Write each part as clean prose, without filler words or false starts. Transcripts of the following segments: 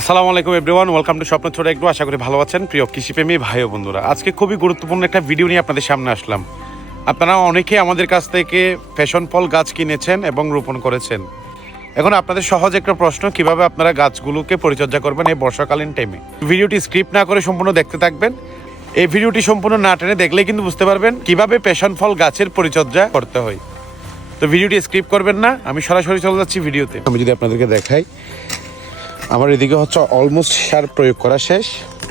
আসসালামু আলাইকুম everyone, welcome to স্বপ্ন ছোট একটু। আশা করি ভালো আছেন প্রিয় কৃষিপ্রেমী ভাই ও বন্ধুরা। আজকে খুবই গুরুত্বপূর্ণ একটা ভিডিও নিয়ে আপনাদের সামনে আসলাম। আপনারা অনেকেই আমাদের কাছ থেকে ফ্যাশন ফল গাছ কিনেছেন এবং রোপণ করেছেন। এখন আপনাদের সহজ একটা প্রশ্ন, কিভাবে আপনারা গাছগুলোকে পরিচর্যা করবেন এই বর্ষাকালীন টাইমে। ভিডিওটি স্ক্রিপ্ট না করে সম্পূর্ণ দেখতে থাকবেন। এই ভিডিওটি সম্পূর্ণ না টেনে দেখলেই কিন্তু বুঝতে পারবেন কিভাবে ফ্যাশন ফল গাছের পরিচর্যা করতে হয়। তো ভিডিওটি স্ক্রিপ্ট করবেন না, আমি সরাসরি চলে যাচ্ছি ভিডিওতে। আমি যদি আপনাদেরকে দেখাই, আমার এদিকে হচ্ছে অলমোস্ট সার প্রয়োগ করা শেষ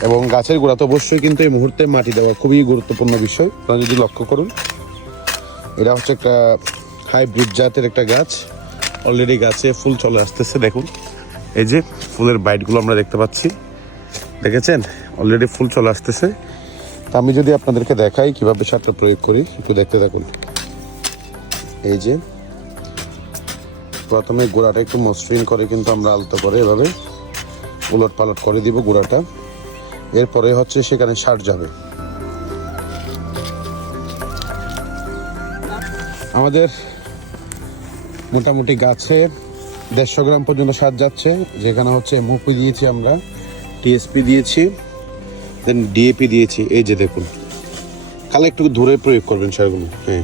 এবং গাছের গোড়া তো অবশ্যই কিন্তু এই মুহূর্তে মাটি দেওয়া খুবই গুরুত্বপূর্ণ বিষয়। আপনারা যদি লক্ষ্য করুন, এটা হচ্ছে একটা হাইব্রিড জাতের একটা গাছ। অলরেডি গাছে ফুল চলে আসতেছে, দেখুন এই যে ফুলের বাইটগুলো আমরা দেখতে পাচ্ছি, দেখেছেন অলরেডি ফুল চলে আসতেছে। তা আমি যদি আপনাদেরকে দেখাই কিভাবে সারটা প্রয়োগ করি, একটু দেখতে থাকুন। এই যে প্রথমে গোড়াটা একটু মসৃণ করে কিন্তু আমরা আলতো করে এভাবে উলট পালট করে দিব গোড়াটা। এরপরে হচ্ছে সেখানে সার যাবে। আমাদের মোটামুটি গাছে 150 গ্রাম পর্যন্ত সার যাচ্ছে, যেখানে হচ্ছে এমওপি দিয়েছি, আমরা টিএসপি দিয়েছি, দেন ডিএপি দিয়েছি। এই যে দেখুন, খালি একটু দূরে প্রয়োগ করবেন সারগুলো। হ্যাঁ,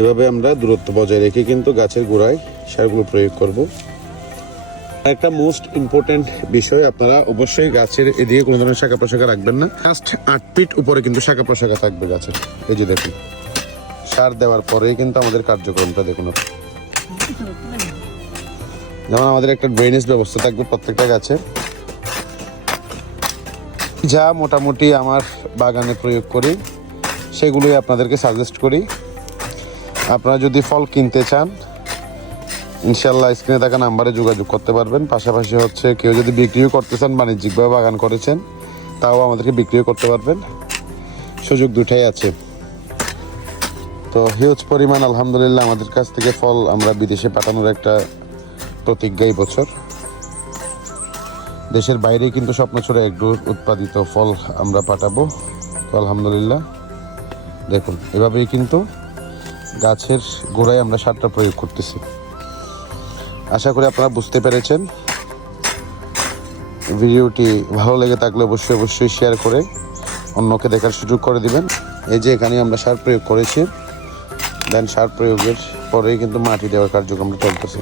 এভাবে আমরা দূরত্ব বজায় রেখে কিন্তু গাছের গোড়ায় সারগুলো প্রয়োগ করব। একটা মোস্ট ইম্পর্টেন্ট বিষয়, আপনারা অবশ্যই গাছের এদিকে কোনো ধরনের শাখা প্রশাখা রাখবেন না। জাস্ট 8 ফিট উপরে কিন্তু শাখা প্রশাখা থাকবে গাছের। এই যে দেখুন, সার দেওয়ার পরেই কিন্তু আমাদের কার্যক্রমটা দেখুন। যেমন আমাদের একটা ড্রেনেজ ব্যবস্থা থাকবে প্রত্যেকটা গাছে, যা মোটামুটি আমার বাগানে প্রয়োগ করি সেগুলোই আপনাদেরকে সাজেস্ট করি। আপনারা যদি ফল কিনতে চান, ইনশাল্লাহ স্ক্রিনে থাকা নাম্বারে যোগাযোগ করতে পারবেন। পাশাপাশি হচ্ছে কেউ যদি বিক্রিও করতে চান, বাণিজ্যিকভাবে বাগান করেছেন, তাও আমাদেরকে বিক্রিও করতে পারবেন, সুযোগ দুটাই আছে। তো হিউজ পরিমাণ আলহামদুলিল্লাহ আমাদের কাছ থেকে ফল আমরা বিদেশে পাঠানোর একটা প্রতিজ্ঞা এই বছর। দেশের বাইরে কিন্তু স্বপ্ন ছোট এগ্রো উৎপাদিত ফল আমরা পাঠাবো। তো আলহামদুলিল্লাহ দেখুন, এভাবেই কিন্তু গাছের গোড়ায় আমরা সারটা প্রয়োগ করতেছি। আশা করি আপনারা বুঝতে পেরেছেন। ভিডিওটি ভালো লেগে থাকলে অবশ্যই শেয়ার করে অন্যকে দেখার সুযোগ করে দিবেন। এই যে এখানে আমরা সার প্রয়োগ করেছি, দেন সার প্রয়োগের পরেই কিন্তু মাটি দেওয়ার কার্যক্রম চলতেছে।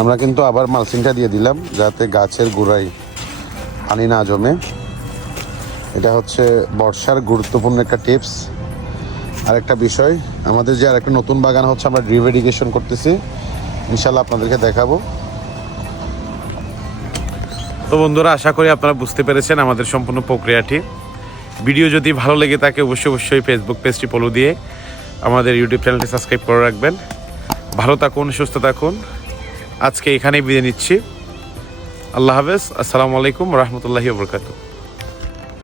আমরা কিন্তু আবার মালচিংটা দিয়ে দিলাম যাতে গাছের গোড়ায় পানি না জমে। এটা হচ্ছে বর্ষার গুরুত্বপূর্ণ একটা টিপস। আর একটা বিষয়, আমাদের যে আরেকটা নতুন বাগান হচ্ছে, আমরা ড্রিপ ইরিগেশন করতেছি, ইনশাল্লাহ আপনাদেরকে দেখাবো। তো বন্ধুরা, আশা করি আপনারা বুঝতে পেরেছেন আমাদের সম্পূর্ণ প্রক্রিয়াটি। ভিডিও যদি ভালো লেগে থাকে অবশ্যই ফেসবুক পেজটি ফলো দিয়ে আমাদের ইউটিউব চ্যানেলটি সাবস্ক্রাইব করে রাখবেন। ভালো থাকুন, সুস্থ থাকুন। আজকে এখানেই বিদায় নিচ্ছি। আল্লাহ হাফেজ। আসসালামু আলাইকুম রহমতুল্লাহি ওয়া বারাকাতুহু।